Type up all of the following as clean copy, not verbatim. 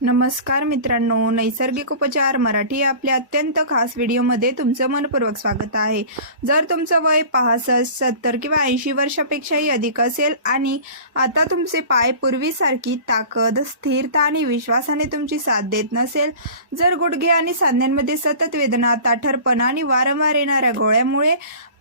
नमस्कार मित्रांनो, नैसर्गिक उपचार मराठी आपल्या अत्यंत खास व्हिडिओमध्ये तुमचं मनपूर्वक स्वागत आहे। जर तुमचं वय 65, 70 किंवा 80 वर्षापेक्षाही अधिक असेल आणि आता तुमचे पाय पूर्वीसारखी ताकद, स्थिरता आणि विश्वासाने तुमची साथ देत नसेल, जर गुडघे आणि सांध्यांमध्ये सतत वेदना, ताठरपणा आणि वारंवार येणाऱ्या गोळ्यामुळे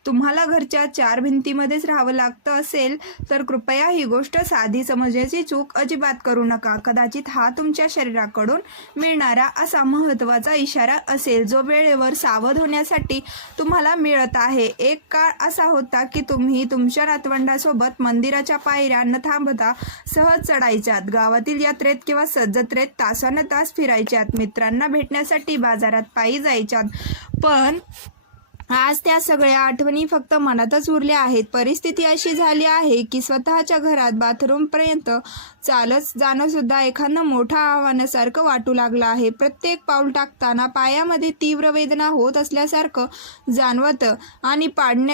तुम्हाला घरच्या 4 भिंतीमध्येच राहावं लागतं असेल, तर कृपया ही गोष्ट साधी समजण्याची चूक अजिबात करू नका। कदाचित हा तुमच्या शरीराकडून मिळणारा असा महत्त्वाचा इशारा असेल जो वेळेवर सावध होण्यासाठी तुम्हाला मिळत आहे। एक काळ असा होता की तुम्ही तुमच्या नातवंडासोबत मंदिराच्या पायऱ्या न थांबता सहज चढायच्यात, गावातील यात्रेत किंवा जत्रेत तासानतास फिरायच्यात, मित्रांना भेटण्यासाठी बाजारात पायी जायच्यात। पण आज त्या सगळ्या आठवणी फक्त मनातच उरल्या आहेत। परिस्थिती अशी झाली आहे की स्वतःच्या घरात बाथरूमपर्यंत चालत जाणं सुद्धा एखादं मोठं आव्हानासारखं वाटू लागलं आहे। प्रत्येक पाऊल टाकताना पायामध्ये तीव्र वेदना होत असल्यासारखं जाणवतं आणि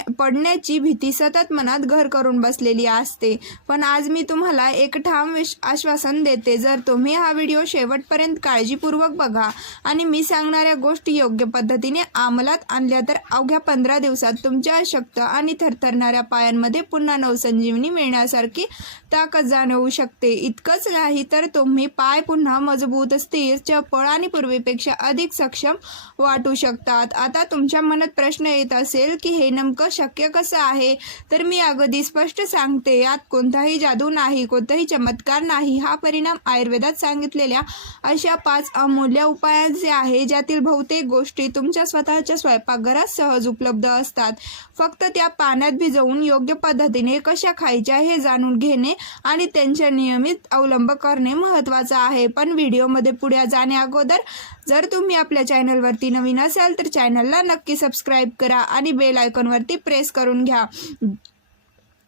पडण्याची भीती सतत मनात घर करून बसलेली असते। पण आज मी तुम्हाला एक ठाम आश्वासन देते, जर तुम्ही हा व्हिडिओ शेवटपर्यंत काळजीपूर्वक बघा आणि मी सांगणाऱ्या गोष्टी योग्य पद्धतीने अंमलात आणल्या तर अवघ्या 15 दिवसात तुमच्या अशक्त आणि थरथरणाऱ्या पायांमध्ये पुन्हा नवसंजीवनी मिळण्यासारखी ताकद जाणवू शकते। इतकंच नाही तर तुम्ही पाय पुन्हा मजबूत, स्थिर, चपळ आणि पूर्वीपेक्षा अधिक सक्षम वाटू शकतात। आता तुमच्या मनात प्रश्न येत असेल की हे नेमकं शक्य कसं आहे, तर मी अगदी स्पष्ट सांगते, यात कोणताही जादू नाही, कोणताही चमत्कार नाही। हा परिणाम आयुर्वेदात सांगितलेल्या अशा 5 अमूल्य उपायांचे आहे, ज्यातील बहुतेक गोष्टी तुमच्या स्वतःच्या स्वयंपाकघरात सहज उपलब्ध असतात। फक्त त्या पाण्यात भिजवून योग्य पद्धतीने कशा खायच्या हे जाणून घेणे आणि त्यांच्या नियमित अवलंब करणे महत्त्वाचं आहे। पण व्हिडिओमध्ये पुढे जाण्या अगोदर जर तुम्ही आपल्या चॅनलवरती नवीन असाल तर चॅनलला नक्की सबस्क्राईब करा आणि बेल आयकॉनवरती प्रेस करून घ्या।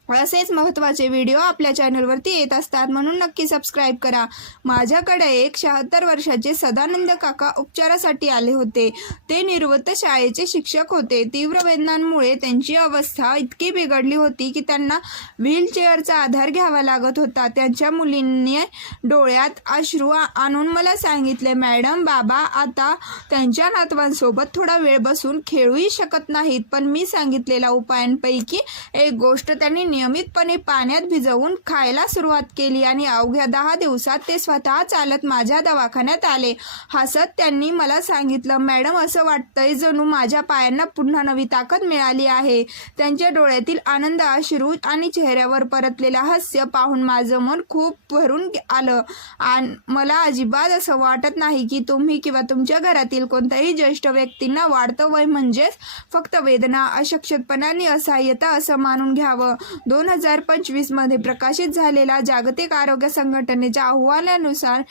असेच महत्त्वाचे व्हिडिओ आपल्या चॅनलवरती येत असतात, म्हणून नक्की सबस्क्राईब करा। माझ्याकडे एक 76 वर्षाचे सदानंद काका उपचारासाठी आले होते। ते निवृत्त शाळेचे शिक्षक होते। तीव्र वेदनांमुळे त्यांची अवस्था इतकी बिघडली होती की त्यांना व्हीलचेअरचा आधार घ्यावा लागत होता। त्यांच्या मुलींनी डोळ्यात अश्रू आणून मला सांगितले, मॅडम, बाबा आता त्यांच्या नातवांसोबत थोडा वेळ बसून खेळूही शकत नाहीत। पण मी सांगितलेल्या उपायांपैकी एक गोष्ट त्यांनी नियमितपणे पाण्यात भिजवून खायला सुरुवात केली आणि अवघ्या 10 दिवसात ते स्वतः चालत माझ्या दवाखान्यात आले। हसत त्यांनी मला सांगितलं, मॅडम, असं वाटतंय जणू माझ्या पायांना पुन्हा नवी ताकद मिळाली आहे। त्यांच्या डोळ्यातील आनंद, अश्रू आणि चेहऱ्यावर परतलेलं हास्य पाहून माझं मन खूप भरून आलं। आणि मला अजिबात असं वाटत नाही की तुम्ही किंवा तुमच्या घरातील कोणत्याही ज्येष्ठ व्यक्तींना वाढतं वय म्हणजेच फक्त वेदना, अशक्तपणा आणि असहाय्यता असं मानून घ्यावं। 2025 मध्ये प्रकाशित झालेल्या जागतिक आरोग्य संघटनेच्या अहवालानुसार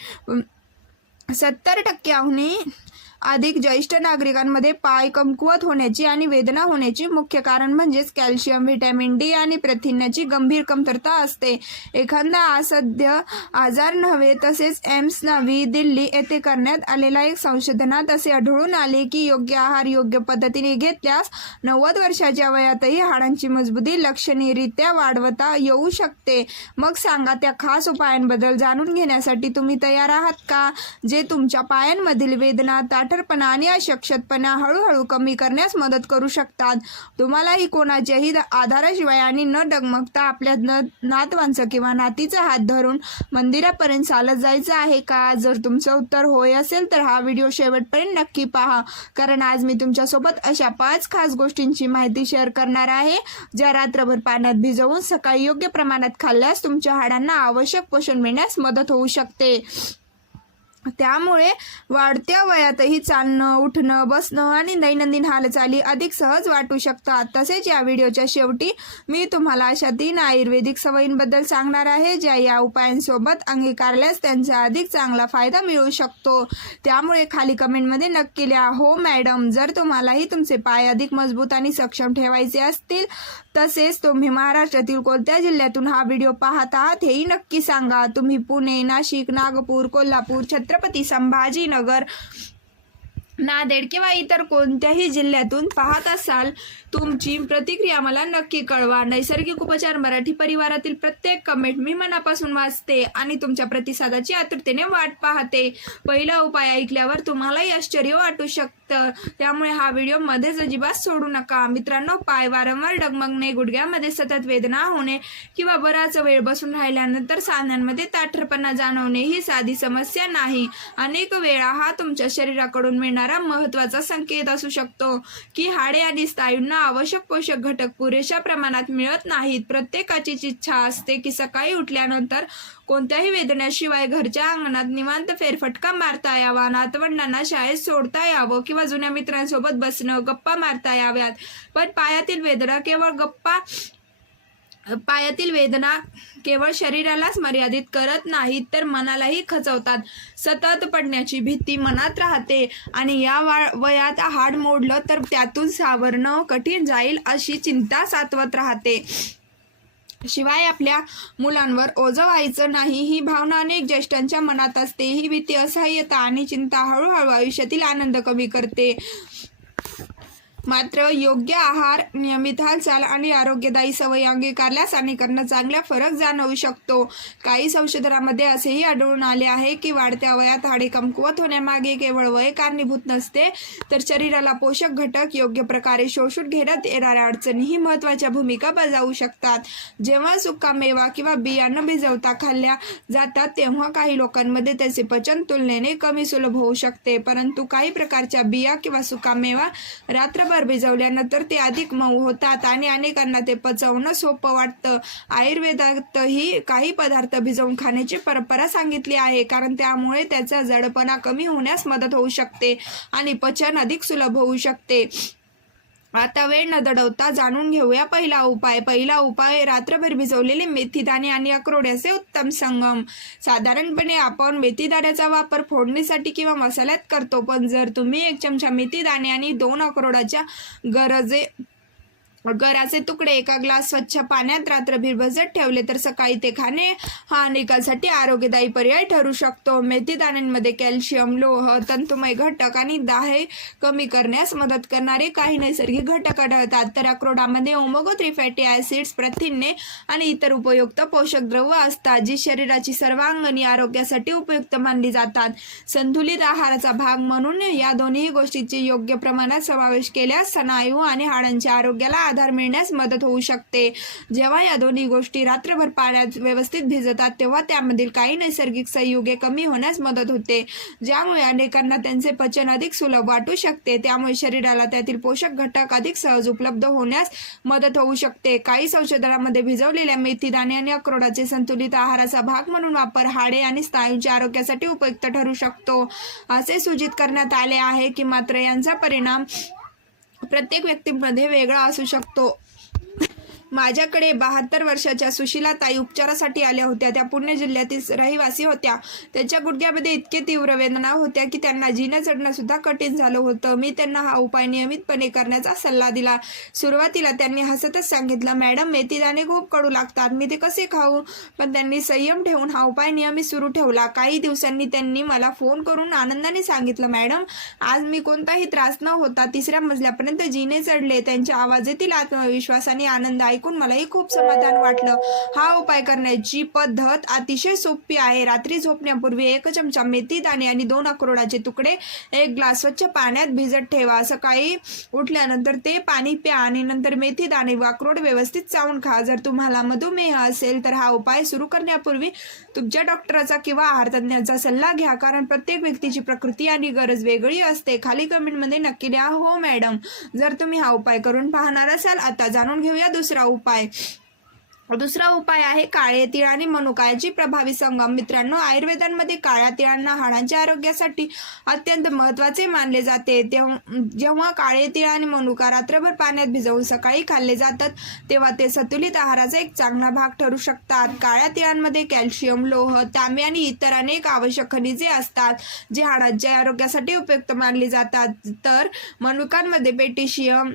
70% अधिक ज्येष्ठ नागरिकांमध्ये पाय कमकुवत होण्याची आणि वेदना होण्याची मुख्य कारण म्हणजेच कॅल्शियम, व्हिटॅमिन डी आणि प्रथिनाची गंभीर कमतरता असते। एखादा असाध्य आजार नव्हे। तसेच एम्स नवी दिल्ली येथे करण्यात आलेल्या एक संशोधनात असे आढळून आले की योग्य आहार योग्य पद्धतीने घेतल्यास 90 वर्षाच्या वयातही हाडांची मजबूती लक्षणीयरित्या वाढवता येऊ शकते। मग सांगा, त्या खास उपायांबद्दल जाणून घेण्यासाठी तुम्ही तयार आहात का, जे तुमच्या पायांमधील वेदना, ताठरपणा आणि अशक्तपणा हळूहळू कमी करण्यास मदत करू शकतात? तुम्हालाही कोणाच्याही आधाराशिवाय आणि न डगमगता आपल्या नातवांचं किंवा नातीचा हात धरून मंदिरापर्यंत चालत जायचं आहे का? जर तुमचं उत्तर होय असेल तर हा व्हिडिओ शेवटपर्यंत नक्की पहा, कारण आज मी तुमच्यासोबत अशा 5 खास गोष्टींची माहिती शेअर करणार आहे, ज्या रात्रभर पाण्यात भिजवून सकाळी योग्य प्रमाणात खाल्ल्यास तुमच्या हाडांना आवश्यक पोषण मिळण्यास मदत होऊ शकते। त्यामुळे वाढत्या वयातही चालणं, उठणं, बसणं आणि दैनंदिन हालचाली अधिक सहज वाटू शकतात। तसेच या व्हिडिओच्या शेवटी मी तुम्हाला अशा 3 आयुर्वेदिक सवयींबद्दल सांगणार आहे, ज्या या उपायांसोबत अंगीकारल्यास त्यांचा अधिक चांगला फायदा मिळू शकतो। त्यामुळे खाली कमेंटमध्ये नक्की लिहा, हो मॅडम। जर तुम्हालाही तुमचे पाय अधिक मजबूत आणि सक्षम ठेवायचे असतील, तसेच तुम्ही महाराष्ट्रातील कोणत्या जिल्ह्यातून हा व्हिडिओ पाहत आहात हेही नक्की सांगा। तुम्ही पुणे, नाशिक, नागपूर, कोल्हापूर, छत्रपती संभाजीनगर नांदेड किंवा इतर कोणत्याही जिल्ह्यातून पाहत असाल, तुमची प्रतिक्रिया मला नक्की कळवा. नैसर्गिक उपचार मराठी परिवारातील प्रत्येक कमेंट मी मनापासून वाचते आणि तुमच्या प्रतिसादाची आतुरतेने वाट पाहते. पहिला उपाय ऐकल्यावर तुम्हालाही आश्चर्य वाटू शकतं, त्यामुळे हा व्हिडिओ मध्येच अजिबात सोडू नका. मित्रांनो, पाय वारंवार डगमगणे, गुडघ्यामध्ये सतत वेदना होणे किंवा बराच वेळ बसून राहिल्यानंतर सांध्यांमध्ये ताठरपणा जाणवणे ही साधी समस्या नाही. अनेक वेळा हा तुमच्या शरीराकडून मिळणारा महत्त्वाचा संकेत असू शकतो की हाडे आणि स्नायूंना आवश्यक पोषक घटक पुरेशा प्रमाणात मिळत नाहीत. प्रत्येकाचीच इच्छा असते की सकाळी उठल्यानंतर कोणत्याही वेदनेशिवाय घरच्या अंगणात निवांत फेरफटका मारता यावा, नातवंडांना शाळेत सोडता यावं किंवा जुन्या मित्रांसोबत बसणं, गप्पा मारता याव्यात. पण पायातील वेदना केवळ शरीरालाच मर्यादित करत नाहीत, तर मनालाही खचवतात. सतत पडण्याची भीती मनात राहते आणि या वयात हाड मोडलं तर त्यातून सावरणं कठीण जाईल अशी चिंता सातवत राहते. शिवाय आपल्या मुलांवर ओझं व्हायचं नाही ही भावना अनेक ज्येष्ठांच्या मनात असते. ही भीती, असहाय्यता आणि चिंता हळूहळू आयुष्यातील आनंद कमी करते. मात्र योग्य आहार, नियमित हालचाल आणि आरोग्यदायी सवयी अंगीकारल्यास अनेकांना चांगला फरक जाणवू शकतो. काही संशोधनामध्ये असेही आढळून आले आहे की वाढत्या वयात हाडे कमकुवत होण्यामागे केवळ वय कारणीभूत नसते, तर शरीराला पोषक घटक योग्य प्रकारे शोषून घेण्यात येणाऱ्या अडचणीही महत्त्वाच्या भूमिका बजावू शकतात. जेव्हा सुका मेवा किंवा बियाणं भिजवता खाल्ल्या जातात तेव्हा काही लोकांमध्ये त्याचे पचन तुलनेने कमी सुलभ होऊ शकते, परंतु काही प्रकारच्या बिया किंवा सुका मेवा रात्रभर भिजवल्यानंतर ते अधिक मऊ होतात आणि अनेकांना ते पचवणं सोपं वाटतं. आयुर्वेदातही काही पदार्थ भिजवून खाण्याची परंपरा सांगितली आहे, कारण त्यामुळे त्याचा जडपणा कमी होण्यास मदत होऊ शकते आणि पचन अधिक सुलभ होऊ शकते. आता वेळ न दडवता जाणून घेऊया पहिला उपाय रात्रभर भिजवलेले मेथीदाणे आणि अक्रोड्याचे उत्तम संगम. साधारणपणे आपण मेथीदाण्याचा वापर फोडणीसाठी किंवा मसाल्यात करतो, पण जर तुम्ही 1 चमचा मेथीदाणे आणि 2 अक्रोडाच्या गराचे तुकडे एका ग्लास स्वच्छ पाण्यात रात्रभर भिजत ठेवले तर सकाळी ते खाणे हा अनेकांसाठी आरोग्यदायी पर्याय ठरू शकतो. मेथीदाण्यांमध्ये कॅल्शियम, लोह, तंतुमय घटक आणि दाहे कमी करण्यास मदत करणारे काही नैसर्गिक घटक आढळतात, तर अक्रोडामध्ये ओमेगा 3 फॅटी ॲसिड्स, प्रथिने आणि इतर उपयुक्त पोषक द्रव्य असतात, जी शरीराची सर्वांगीण आरोग्यासाठी उपयुक्त मानली जातात. संतुलित आहाराचा भाग म्हणून या दोन्ही गोष्टींची योग्य प्रमाणात समावेश केल्यास स्नायू आणि हाडांच्या आरोग्याला आधार मिळण्यास मदत होऊ शकते. जेव्हा या दोन्ही गोष्टी रात्रभर पाण्यात व्यवस्थित भिजतात तेव्हा त्यामधील काही नैसर्गिक संयुगे कमी होण्यास मदत होते, ज्यामुळे अनेकांना त्यांचे पचन अधिक सुलभ वाटू शकते. त्यामुळे शरीराला त्यातील पोषक घटक अधिक सहज उपलब्ध होण्यास मदत होऊ शकते. काही संशोधनामध्ये भिजवलेल्या मेथीदाणे आणि अक्रोडाचे संतुलित आहाराचा भाग म्हणून वापर हाडे आणि स्नायूंच्या आरोग्यासाठी उपयुक्त ठरू शकतो असे सूचित करण्यात आले आहे की मात्र यांचा परिणाम प्रत्येक व्यक्तीमध्ये वेगळा असू शकतो. माझ्याकडे 72 वर्षाच्या सुशीला ताई उपचारासाठी आल्या होत्या. त्या पुणे जिल्ह्यातील रहिवासी होत्या. त्यांच्या गुडघ्यामध्ये इतके तीव्र वेदना होत्या की त्यांना जिने चढणं सुद्धा कठीण झालं होतं. मी त्यांना हा उपाय नियमितपणे करण्याचा सल्ला दिला. सुरुवातीला त्यांनी हसतच सांगितलं, मॅडम मेथीदाणे खूप कडू लागतात, मी ते कसे खाऊ? पण त्यांनी संयम ठेवून हा उपाय नियमित सुरू ठेवला. काही दिवसांनी त्यांनी मला फोन करून आनंदाने सांगितलं, मॅडम आज मी कोणताही त्रास न होता 3ऱ्या मजल्यापर्यंत जिने चढले. त्यांच्या आवाजातील आत्मविश्वास आणि आनंद ऐकून मलाही खूप समाधान वाटलं. हा उपाय करण्याची पद्धत अतिशय सोपी आहे. रात्री झोपण्यापूर्वी 1 चमचा मेथीदाणे आणि 2 अक्रोडाचे तुकडे 1 ग्लास स्वच्छ पाण्यात भिजत ठेवा. सकाळी उठल्यानंतर ते पाणी प्या आणि नंतर मेथीदाणे व अक्रोड व्यवस्थित चावून खा. जर तुम्हाला मधुमेह असेल तर हा उपाय सुरू करण्यापूर्वी तुमच्या डॉक्टरचा किंवा आहार तज्ञाचा सल्ला घ्या, कारण प्रत्येक व्यक्तीची प्रकृती आणि गरज वेगळी असते. खाली कमेंटमध्ये नक्की द्या, हो मॅडम, जर तुम्ही हा उपाय करून पाहणार असाल. आता जाणून घेऊया दुसरा उपाय आहे काळे तीळ आणि मनुका याची प्रभावी संगम. मित्रांनो, आयुर्वेदामध्ये काळ्या तिळांना हाडांच्या आरोग्यासाठी अत्यंत महत्त्वाचे मानले जाते. जेव्हा काळे तीळ आणि मनुका रात्रभर पाण्यात भिजवून सकाळी खाल्ले जातात तेव्हा ते संतुलित आहाराचा एक चांगला भाग ठरू शकतात. काळ्या तिळांमध्ये कॅल्शियम, लोह, तांबे आणि इतर अनेक आवश्यक खनिजे असतात, जे हाडांच्या आरोग्यासाठी उपयुक्त मानली जातात. तर मनुकांमध्ये पोटॅशियम,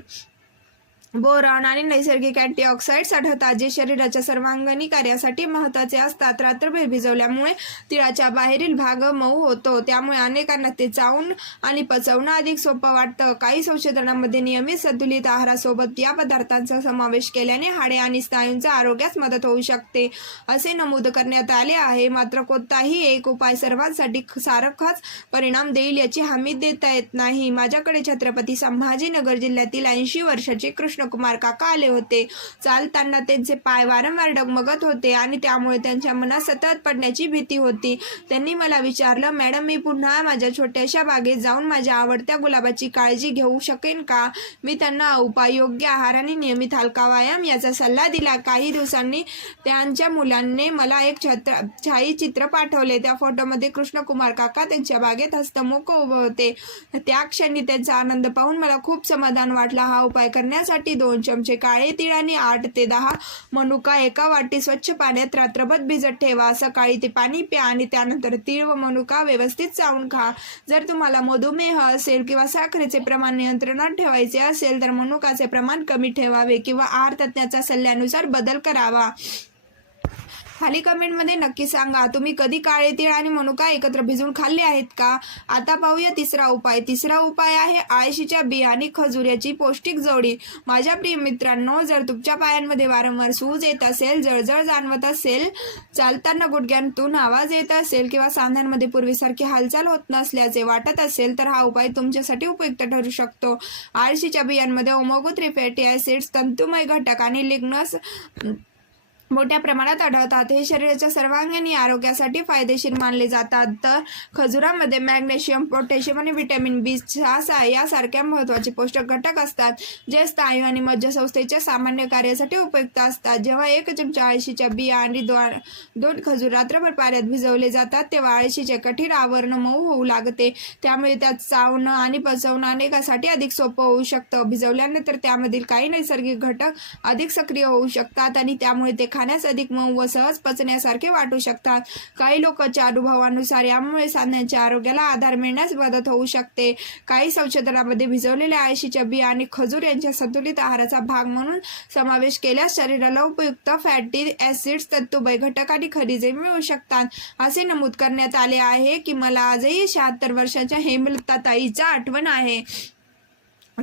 बोरॉन आणि नैसर्गिक अँटीऑक्सिडंट्स आढळतात, जे शरीराच्या सर्वांगीण कार्यासाठी महत्त्वाचे असतात. रात्रभर भिजवल्यामुळे तिळाचा बाहेरील भाग मऊ होतो, त्यामुळे अनेकांना ते चावून आणि पचवणं अधिक सोपं वाटतं. काही संशोधनामध्ये नियमित संतुलित आहारासोबत या पदार्थांचा समावेश केल्याने हाडे आणि स्नायूंच्या आरोग्यास मदत होऊ शकते, असे नमूद करण्यात आले आहे. मात्र कोणताही एक उपाय सर्वांसाठी सारखाच परिणाम देईल याची हमी देता येत नाही. माझ्याकडे छत्रपती संभाजीनगर जिल्ह्यातील 80 वर्षाचे कृष्णकुमार काका आले होते. चालताना त्यांचे पाय वारंवार डगमगत होते आणि त्यामुळे त्यांच्या मनात सतत पडण्याची भीती होती. त्यांनी मला विचारलं, मॅडम, मी पुन्हा माझ्या छोट्याशा बागेत जाऊन माझ्या आवडत्या गुलाबाची काळजी घेऊ शकेन का? मी त्यांना उपाय, योग्य आहार आणि नियमित हलका व्यायाम याचा सल्ला दिला. काही दिवसांनी त्यांच्या मुलांनी मला एक छायाचित्र पाठवले. त्या फोटोमध्ये कृष्णकुमार काका त्यांच्या बागेत हस्तमुख उभे होते. त्या क्षणी त्यांचा आनंद पाहून मला खूप समाधान वाटला. हा उपाय करण्यासाठी 2 चमचे काळे तीळ आणि 8 ते 10 मनुका एका वाटी स्वच्छ पाण्यात रात्रभर भिजत ठेवा. सकाळी ते पाणी प्या आणि त्यानंतर तीळ व मनुका व्यवस्थित चावून खा. जर तुम्हाला मधुमेह असेल किंवा साखरेचे प्रमाण नियंत्रणात ठेवायचे असेल तर मनुकाचे प्रमाण कमी ठेवावे किंवा आहार तज्ज्ञाच्या सल्ल्यानुसार बदल करावा. खाली कमेंटमध्ये नक्की सांगा, तुम्ही कधी काळे तीळ आणि मनुका एकत्र भिजवून खाल्ले आहेत का? आता पाहूया तिसरा उपाय. तिसरा उपाय आहे आळशीच्या बिया आणि खजूर याची पौष्टिक जोडी. माझ्या प्रिय मित्रांनो, जर तुमच्या पायांमध्ये वारंवार सूज येत असेल, जळजळ जाणवत असेल, चालताना गुडघ्यातून आवाज येत असेल किंवा सांध्यांमध्ये पूर्वीसारखी हालचाल होत नसल्याचे वाटत असेल तर हा उपाय तुमच्यासाठी उपयुक्त ठरू शकतो. आळशीच्या बियांमध्ये ओमेगा 3 फॅटी ॲसिड्स, तंतुमय घटक आणि लिग्नस मोठ्या प्रमाणात आढळतात. हे शरीराच्या सर्वांगीण आरोग्यासाठी फायदेशीर मानले जातात. तर खजुरामध्ये मॅग्नेशियम, पोटॅशियम आणि व्हिटॅमिन B6 यासारख्या महत्त्वाचे पोषक घटक असतात, जे स्नायू आणि मज्जासंस्थेच्या सामान्य कार्यासाठी उपयुक्त असतात. जेव्हा 1 चमचा आळशीच्या बिया आणि 2 खजूर रात्रभर पाण्यात भिजवले जातात, तेव्हा आळशीचे कठीण आवरण मऊ होऊ लागते. त्यामुळे त्यात चावणं आणि पचवणं अनेकांसाठी अधिक सोपं होऊ शकतं. भिजवल्यानंतर त्यामधील काही नैसर्गिक घटक अधिक सक्रिय होऊ शकतात आणि त्यामुळे ते खाण्यास अधिक मऊ व सहज पचण्यासारखे वाटू शकतात. काही लोकांच्या अनुभवानुसार यामुळे सांध्यांच्या आरोग्याला आधार मिळण्यास मदत होऊ शकते. काही संशोधनामध्ये भिजवलेल्या आळशीच्या बिया आणि खजूर यांच्या संतुलित आहाराचा भाग म्हणून समावेश केल्यास शरीराला उपयुक्त फॅटी ॲसिड्स, तंतुमय घटक आणि खनिजे मिळू शकतात, असे नमूद करण्यात आले आहे. की मला आजही 76 वर्षाच्या हेमलताताईचा आठवण आहे.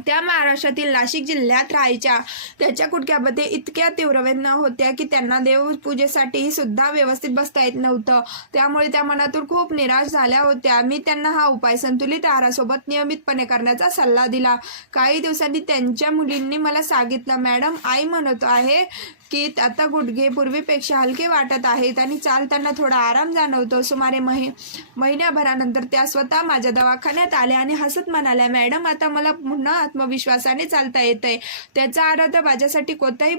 त्या महाराष्ट्रातील नाशिक जिल्ह्यात राहायच्या. त्याच्या गुडघ्यामध्ये इतक्या तीव्र वेदना होत्या की त्यांना देवपूजेसाठी सुद्धा व्यवस्थित बसता येत नव्हतं. त्यामुळे त्या मनातून खूप निराश झाल्या होत्या. मी त्यांना हा उपाय संतुलित आहारासोबत नियमितपणे करण्याचा सल्ला दिला. काही दिवसांनी त्यांच्या मुलींनी मला सांगितलं, मॅडम, आई म्हणत आहे की आता गुडघे पूर्वीपेक्षा हलके वाटत आहेत आणि चालताना थोडा आराम जाणवतो. सुमारे महिन्याभरानंतर त्या स्वतः माझ्या दवाखान्यात आल्या आणि हसत म्हणाल्या, मॅडम, आता मला पुन्हा आत्मविश्वासाने चालता येतंय. त्याचा आनंद माझ्यासाठी कोणत्याही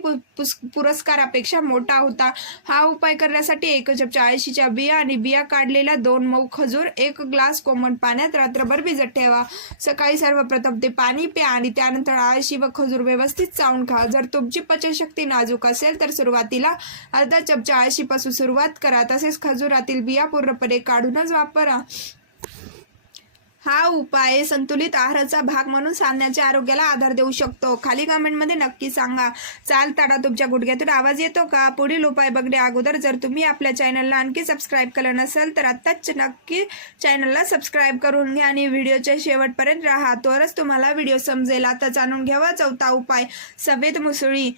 पुरस्कारापेक्षा मोठा होता. हा उपाय करण्यासाठी 1 चमचा आळशीच्या बिया आणि बिया काढलेल्या 2 मऊ खजूर 1 ग्लास कोमट पाण्यात रात्रभर भिजत ठेवा. सकाळी सर्वप्रथम ते पाणी प्या आणि त्यानंतर आळशी व खजूर व्यवस्थित चावून खा. जर तुमची पचनशक्ती नाजूक असेल तर सुरुवातीला अर्धा चमचा आळशीपासून सुरुवात करा. तसेच खजुरातील बिया पूर्णपणे काढूनच वापरा. हा उपाय संतुलित आहाराचा भाग म्हणून सांध्याच्या आरोग्याला आधार देऊ शकतो. खाली कमेंटमध्ये नक्की सांगा, चालताना तुमच्या गुडघ्यातून आवाज येतो का? पुढील उपाय बघण्या अगोदर जर तुम्ही आपल्या चॅनलला आणखी सबस्क्राईब केलं नसेल तर आत्ताच नक्की चॅनलला सबस्क्राईब करून घ्या आणि व्हिडिओच्या शेवटपर्यंत राहा, तरच तुम्हाला व्हिडिओ समजेल. आता जाणून घ्यावा चौथा उपाय, सफेद मुसळी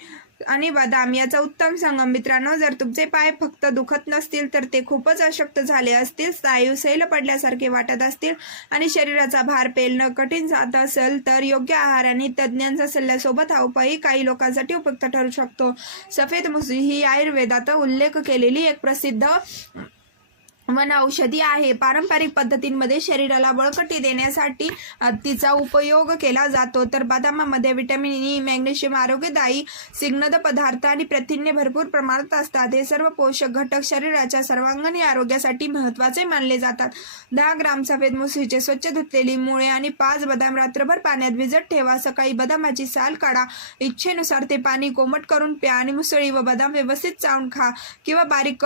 आणि बदाम याचा उत्तम संगम. मित्रांनो, जर तुमचे पाय फक्त दुखत नसतील तर ते खूपच अशक्त झाले असतील, स्नायू सैल पडल्यासारखे वाटत असतील आणि शरीराचा भार पेलणं कठीण जात असेल तर योग्य आहार आणि तज्ज्ञांच्या सल्ल्यासोबत हा उपाय काही लोकांसाठी उपयुक्त ठरू शकतो. सफेद मुसळी ही आयुर्वेदात उल्लेख केलेली एक प्रसिद्ध वनौषधी आहे. पारंपरिक पद्धतींमध्ये शरीराला बळकटी देण्यासाठी तिचा उपयोग केला जातो. तर बदामामध्ये व्हिटॅमिन ई, मॅग्नेशियम, आरोग्यदायी स्निग्ध पदार्थ आणि प्रथिने भरपूर प्रमाणात असतात. हे सर्व पोषक घटक शरीराच्या सर्वांगीण आरोग्यासाठी महत्त्वाचे मानले जातात. 10 ग्राम सफेद मुसळीचे स्वच्छ धुतलेली मुळे आणि 5 बदाम रात्रभर पाण्यात भिजत ठेवा. सकाळी बदामाची साल काढा. इच्छेनुसार ते पाणी कोमट करून प्या आणि मुसळी व बदाम व्यवस्थित चावून खा किंवा बारीक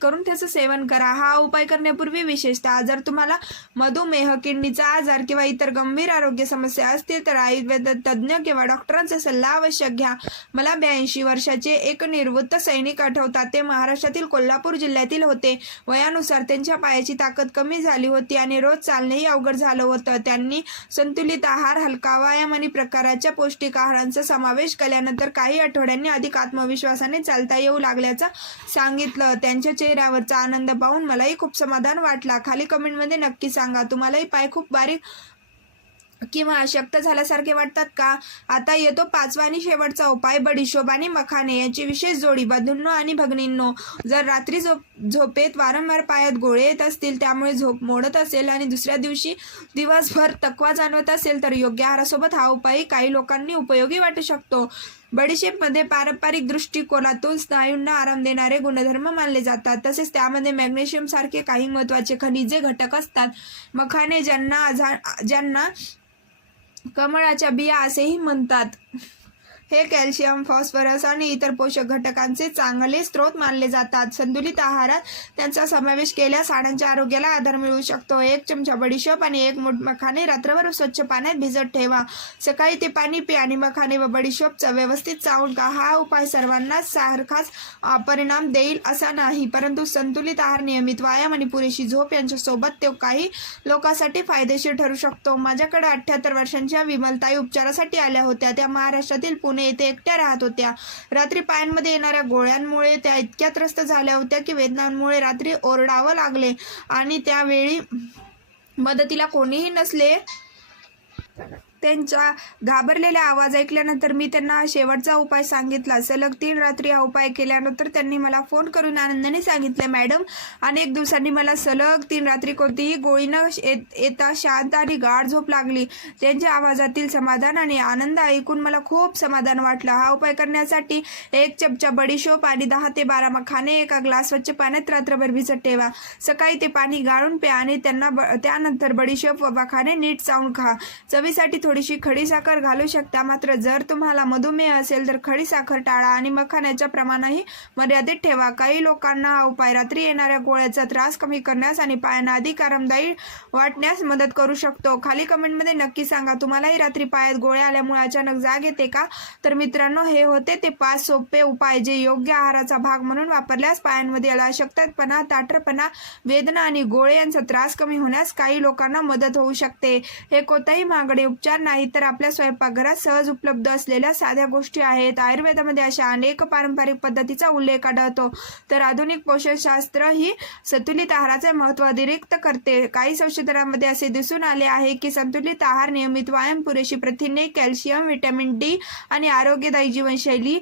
करून बेदाण्याचं सेवन करा। हा उपाय करण्यापूर्वी विशेषतः जर तुम्हाला मधुमेह, किडनीचा आजार किंवा इतर गंभीर आरोग्य समस्या असतील तर आयुर्वेद तज्ज्ञ किंवा डॉक्टरांचा सल्ला आवश्यक घ्या। मला 82 वर्षाचे एक निवृत्त सैनिक आठवतात। ते महाराष्ट्रातील कोल्हापूर जिल्ह्यातील होते। वयानुसार त्यांच्या पायाची ताकद कमी झाली होती आणि रोज चालणेही अवघड झालं होतं। त्यांनी संतुलित आहार, हलका व्यायाम आणि प्रकारच्या पौष्टिक आहारांचा समावेश केल्यानंतर काही आठवड्यांनी अधिक आत्मविश्वासाने चालता येऊ लागल्याचं सांगितलं। त्यांच्या चेहऱ्यावरचा आनंद पाहून मलाही खूप समाधान वाटला। खाली कमेंटमध्ये नक्की सांगा, तुम्हालाही पाय खूप बारीक किंवा अशक्त झाल्यासारखे वाटतात का? आता येतो 5वा आणि शेवटचा उपाय, बडीशोप आणि मखाने यांची विशेष जोडी। बंधूंनो आणि भगिनींनो, जर रात्री झोपेत वारंवार पायात गोळे येत असतील, त्यामुळे झोप मोडत असेल आणि दुसऱ्या दिवशी दिवसभर थकवा जाणवत असेल तर योग्य आहारासोबत हा उपाय काही लोकांनी उपयोगी वाटू शकतो। बडीशेपमध्ये पारंपरिक दृष्टिकोनातून स्नायूंना आराम देणारे गुणधर्म मानले जातात। तसेच त्यामध्ये मॅग्नेशियम सारखे काही महत्त्वाचे खनिजे घटक असतात। मखाने ज्यांना कमळाच्या बिया असेही म्हणतात, हे कॅल्शियम, फॉस्फरस आणि इतर पोषक घटकांचे चांगले स्रोत मानले जातात। संतुलित आहारात त्यांचा समावेश केल्यास हाडांच्या आरोग्याला आधार मिळू शकतो। 1 चमचा बडीशोप आणि 1 मूठ मखाने रात्रभर स्वच्छ पाण्यात भिजत ठेवा। सकाळी ते पाणी प्या आणि मखाने व बडीशोपचा व्यवस्थित चावून खा। हा उपाय सर्वांनाच सारखाच परिणाम देईल असा नाही, परंतु संतुलित आहार, नियमित व्यायाम आणि पुरेशी झोप यांच्यासोबत तो काही लोकांसाठी फायदेशीर ठरू शकतो। माझ्याकडे 78 वर्षांच्या विमलताई उपचारासाठी आल्या होत्या। त्या महाराष्ट्रातील पुणे येथे एकट्या राहत होत्या। रात्री पायांमध्ये येणाऱ्या गोळ्यांमुळे त्या इतक्या त्रस्त झाल्या होत्या की वेदनांमुळे रात्री ओरडावं लागले आणि त्यावेळी मदतीला कोणीही नसले। त्यांचा घाबरलेला आवाज ऐकल्यानंतर मी त्यांना शेवटचा उपाय सांगितला। सलग 3 रात्री हा उपाय केल्यानंतर त्यांनी मला फोन करून आनंदाने सांगितले, मॅडम, अनेक दिवसांनी मला सलग 3 रात्री कोणतीही गोळी न येता शांत आणि गाढ झोप लागली। त्यांच्या आवाजातील समाधान आणि आनंद ऐकून मला खूप समाधान वाटलं। हा उपाय करण्यासाठी 1 चमचा बडीशोप आणि 10 ते 12 मखाने एका ग्लास स्वच्छ पाण्यात रात्रभर भिजत ठेवा। सकाळी ते पाणी गाळून प्या आणि त्यानंतर बडीशोप व मखाने नीट चावून खा। चवीसाठी थोडीशी खडीसाखर घालू शकता, मात्र जर तुम्हाला मधुमेह असेल तर खडीसाखर टाळा आणि मखाण्याचं प्रमाणही मर्यादित ठेवा। काही लोकांना हा उपाय रात्री येणाऱ्या गोळ्याचा त्रास कमी करण्यास आणि पायांना अधिक आरामदायी वाटण्यास मदत करू शकतो। खाली कमेंटमध्ये नक्की सांगा, तुम्हालाही रात्री पायात गोळे आल्यामुळे अचानक जाग येते का? तर मित्रांनो, हे होते ते 5 सोपे उपाय जे योग्य आहाराचा भाग म्हणून वापरल्यास पायांमध्ये अशक्तपणा, ताठरपणा, वेदना आणि गोळे यांचा त्रास कमी होण्यास काही लोकांना मदत होऊ शकते। हे कोणताही महागडे उपचार नाही तर आपल्या स्वयंपाकघरात सहज उपलब्ध असलेल्या साध्या गोष्टी आहेत। आयुर्वेदामध्ये अशा अनेक पारंपरिक पद्धतीचा उल्लेख आढळतो, तर आधुनिक पोषणशास्त्र ही संतुलित आहाराचे महत्त्व अधोरेखित करते। काही संशोधनामध्ये असे दिसून आले आहे की संतुलित आहार, नियमित व्यायाम, पुरेशी प्रथिने, कॅल्शियम, व्हिटॅमिन डी आणि आरोग्यदायी जीवनशैली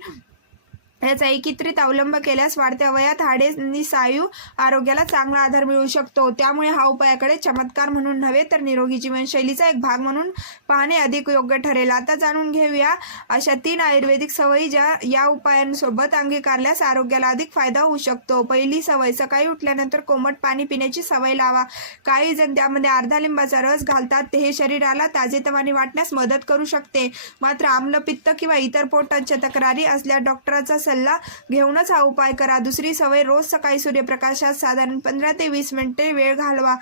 याचा एकत्रित अवलंब केल्यास वाढत्या वयात हाडे आणि स्नायू आरोग्याला चांगला आधार मिळू शकतो। त्यामुळे हा उपायाकडे चमत्कार म्हणून नव्हे तर निरोगी जीवनशैलीचा एक भाग म्हणून पाहणे अधिक योग्य ठरेल। आता जाणून घेऊया अशा 3 आयुर्वेदिक सवयी ज्या या उपायांसोबत अंगीकारल्यास आरोग्याला अधिक फायदा होऊ शकतो। पहिली सवय, सकाळी उठल्यानंतर कोमट पाणी पिण्याची सवय लावा। काही जण त्यामध्ये अर्धा लिंबाचा रस घालतात। हे शरीराला ताजेतवाने वाटण्यास मदत करू शकते, मात्र आम्ल, पित्त किंवा इतर पोटाच्या तक्रारी असल्यास डॉक्टरांचा सल्ला घेऊनच हा उपाय करा। दुसरी सवय, रोज सकाळी सूर्यप्रकाशात साधारण 15 ते 20 मिनिटे वेळ घालवा।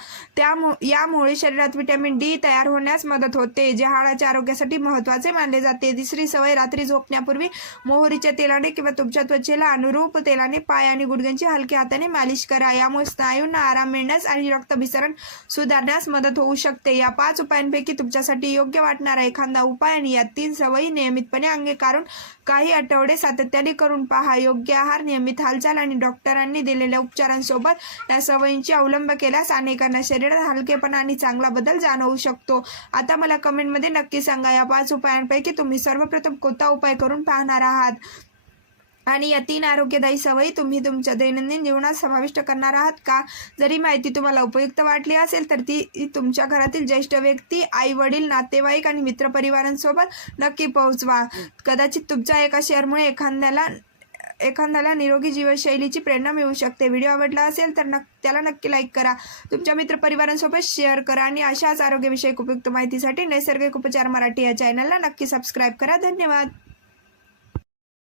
यामुळे शरीरात व्हिटॅमिन डी तयार होण्यास मदत होते, जे हाडाच्या आरोग्यासाठी महत्त्वाचे मानले जाते। तिसरी सवय, रात्री झोपण्यापूर्वी मोहरीच्या तेलाने किंवा तुमच्या त्वचेला अनुरूप तेलाने पाय आणि गुडघ्यांची हलक्या हाताने मालिश करा। यामुळे स्नायूंना आराम मिळण्यास आणि रक्तभिसरण सुधारण्यास मदत होऊ शकते। या 5 उपायांपैकी तुमच्यासाठी योग्य वाटणारा एखादा उपाय आणि या 3 सवयी नियमितपणे अंगीकारून काही आठवडे सातत्याने करून पहा। योग्य आहार, नियमित हालचाल आणि डॉक्टरांनी दिलेल्या उपचारांसोबत या सवयींची अवलंब केल्यास अनेकांना शरीरात हलकेपणा आणि चांगला बदल जाणवू शकतो। आता मला कमेंटमध्ये नक्की सांगा, या 5 उपायांपैकी तुम्ही सर्वप्रथम कोणता उपाय करून पाहणार आहात आणि या 3 आरोग्यदायी सवयी तुम्ही तुमच्या दैनंदिन जीवनात समाविष्ट करणार आहात का? जरी माहिती तुम्हाला उपयुक्त वाटली असेल तर ती तुमच्या घरातील ज्येष्ठ व्यक्ती, आई वडील, नातेवाईक आणि मित्रपरिवारांसोबत नक्की पोहोचवा। कदाचित तुमच्या एका शेअरमुळे एखाद्याला निरोगी जीवनशैलीची प्रेरणा मिळू शकते। व्हिडिओ आवडला असेल तर त्याला नक्की लाईक करा, तुमच्या मित्रपरिवारांसोबत शेअर करा आणि अशाच आरोग्यविषयक उपयुक्त माहितीसाठी नैसर्गिक उपचार मराठी या चॅनलला नक्की सबस्क्राईब करा। धन्यवाद।